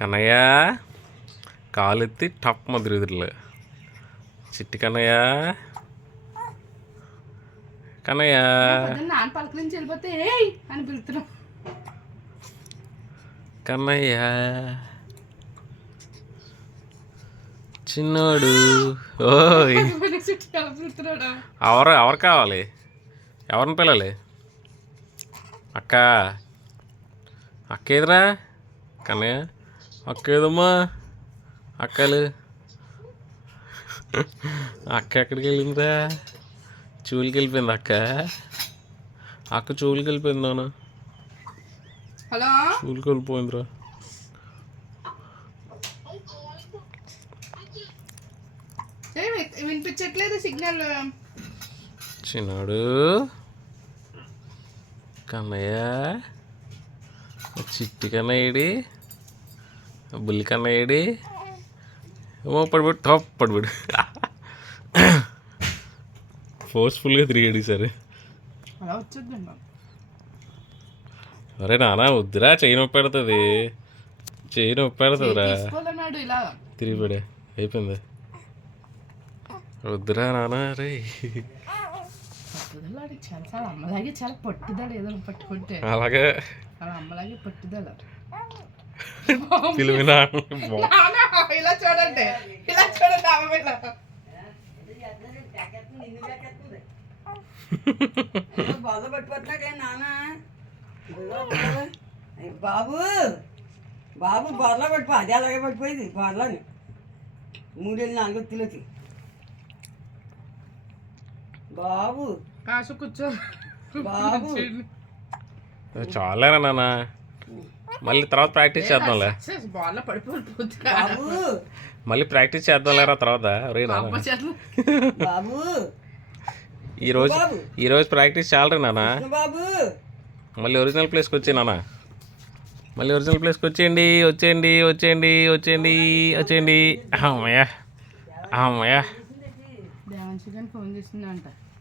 కన్నయ్య కాలెత్తి టప్ మధురుదురులే చిట్టి కన్నయ్య కన్నయ్య నాన్న పలక నుంచి వెళ్ళిపోతే అని పిలుతున్నాం. కన్నయ్య చిన్నోడు ఓయ్ ఎవరు కావాలి? ఎవరిని పిల్లలే? అక్క ఏదిరా కన్నయ్య? అక్క ఏదమ్మా? అక్కలు అక్క ఎక్కడికి వెళ్ళిందిరా? చూలికి వెళ్ళిపోయింది అక్క చూలికి వెళ్ళిపోయింది నాన్న. హలో చూలికి వెళ్ళిపోయిందిరా. వినిపించట్లేదు సిగ్నల్. చిన్నాడు కన్నయ్య చిట్టి కన్నయ్యడి బుల్లి కన్నయ్యడి ఏమో పడిపోయి టాప్ పడిపోయాడు. ఫోర్స్ఫుల్గా తిరిగాడు సరే. అలా వచ్చేద్దండి. అరే నానా వద్దురా, చెయ్యి నొప్పి పెడుతుంది, చెయ్యి నొప్పి పెడుతుందిరా. ఇలా తిరిగిపడే అయిపోయింది. వద్దురా నానా. అరే పట్టుదల చాలా అమ్మలాగే చాలా పట్టుదల. ఏదైనా పట్టుకుంటే అలాగే అలా అమ్మలాగే పట్టుదల. పిలువినా ఇలా చూడండి, ఇలా చూడండి అమ్మ మీద. బాధ పట్టిపోతున్నాడే నాన్న. బాబు బాబు బొర్రలో పడిపో. అదే అలాగే పడిపోయింది బొర్రలోని 3 ఏళ్ళు 4 ఒత్తులకి. బాబు కాసు కూర్చో బాబు. చాలేరా నాన్న, మళ్ళీ తర్వాత ప్రాక్టీస్ చేద్దాంలే. బాల్లో పడిపోతుంది బాబు మళ్ళీ ప్రాక్టీస్ చేద్దాంలేరా తర్వాత. రే నాన్న బాబు ఈరోజు ప్రాక్టీస్ చాలరా నాన్న. బాబు మళ్ళీ ఒరిజినల్ ప్లేస్కి వచ్చే నాన్న. మళ్ళీ ఒరిజినల్ ప్లేస్కి వచ్చేయండి. అమ్మయ్యా. దేవాంశి గారిని ఫోన్ చేసిందంట.